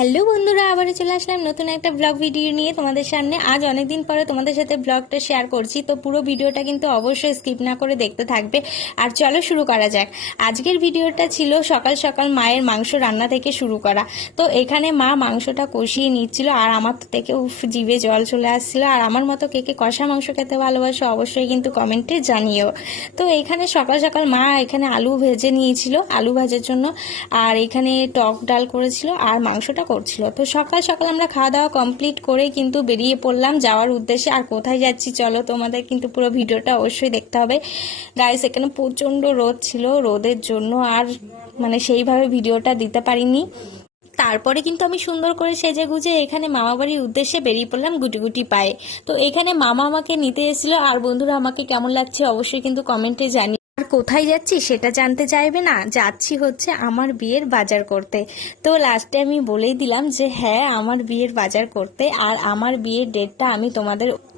Hello বন্ধুরা, আবারও চলে আসলাম নতুন একটা ব্লগ ভিডিও নিয়ে তোমাদের সামনে। আজ অনেক দিন পরে তোমাদের সাথে ব্লগটা শেয়ার করছি, তো পুরো ভিডিওটা কিন্তু অবশ্যই স্কিপ না করে দেখতে থাকবে। আর চলো শুরু করা যাক। আজকের ভিডিওটা ছিল সকাল সকাল মায়ের মাংস রান্না থেকে শুরু করা। তো এখানে মা মাংসটা কষিয়ে নিচ্ছিল, আর আমার থেকে জিভে জল চলে আসছিল। আর আমার মতো কে কে কষা মাংস খেতে ভালোবাসো অবশ্যই কিন্তু কমেন্টে জানিও। তো এখানে সকাল সকাল মা এখানে আলু ভেজে নিয়েছিল, আলু ভাজার জন্য। আর এখানে টক ডাল করেছিল আর মাংসটা করছিল। তো সকাল সকাল আমরা খাওয়া দাওয়া কমপ্লিট করে কিন্তু বেরিয়ে পড়লাম যাওয়ার উদ্দেশ্যে। আর কোথায় যাচ্ছি চলো তোমাদের কিন্তু পুরো ভিডিওটা অবশ্যই দেখতে হবে গাইস। এখানে প্রচণ্ড রোদ ছিল, রোদের জন্য আর সেইভাবে ভিডিওটা দিতে পারিনি। তারপরে কিন্তু আমি সুন্দর করে সেজে গুজে এখানে মামা বাড়ির উদ্দেশ্যে বেরিয়ে পড়লাম গুটি গুটি পায়ে। তো এখানে মামা আমাকে নিতে এসেছিল। আর বন্ধুরা, আমাকে কেমন লাগছে অবশ্যই কিন্তু কমেন্টে জানি। আর কোথায় যাচ্ছি সেটা জানতে চাইবে না? যাচ্ছি হচ্ছে আমার বিয়ের বাজার করতে। তো লাস্টে আমি বলেই দিলাম যে হ্যাঁ, আমার বিয়ের বাজার করতে। আর আমার বিয়ের ডেটটা আমি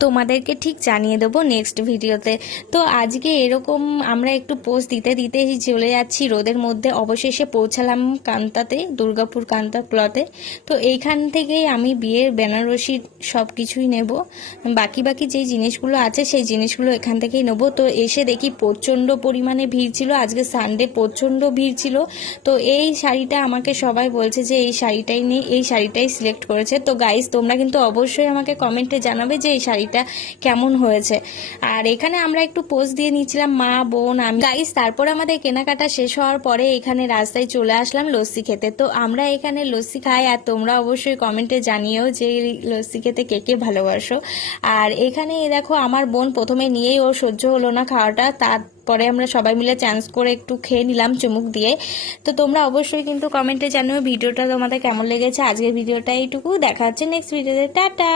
তোমাদেরকে ঠিক জানিয়ে দেবো নেক্সট ভিডিওতে। তো আজকে এরকম আমরা একটু পোস্ট দিতে দিতে চলে যাচ্ছি রোদের মধ্যে। অবশেষে পৌঁছালাম কান্তাতে, দুর্গাপুর কান্তা ক্লথে। তো এইখান থেকেই আমি বিয়ের বেনারসি সব কিছুই নেব। বাকি যেই জিনিসগুলো আছে সেই জিনিসগুলো এখান থেকেই নেবো। তো এসে দেখি প্রচণ্ড পরিমাণে ভিড় ছিল, আজকে সানডে প্রচণ্ড ভিড় ছিল। তো এই শাড়িটা আমাকে সবাই বলছে যে এই শাড়িটাই নেই, এই শাড়িটাই সিলেক্ট করেছে। তো গাইস, তোমরা কিন্তু অবশ্যই আমাকে কমেন্টে জানাবে যে এই শাড়িটা কেমন হয়েছে। আর এখানে আমরা একটু পোস্ট দিয়ে নিচ্ছিলাম মা বোন আমি গাইস। তারপর আমাদের কেনাকাটা শেষ হওয়ার পরে এখানে রাস্তায় চলে আসলাম লস্যি খেতে। তো আমরা এখানে লস্যি খাই, আর তোমরা অবশ্যই কমেন্টে জানিও যে লস্যি খেতে কে কে ভালোবাসো। আর এখানে দেখো আমার বোন প্রথমে নিয়েই ওর সহ্য হলো না খাওয়াটা, তারপরে আমরা সবাই মিলে চান্স করে একটু খেয়ে নিলাম চুমুক দিয়ে। তো তোমরা অবশ্যই কিন্তু কমেন্টে জানিও ভিডিওটা তোমাদের কেমন লেগেছে। আজকের ভিডিওটা এইটুকু, দেখা হচ্ছে নেক্সট ভিডিওতে। টাটা।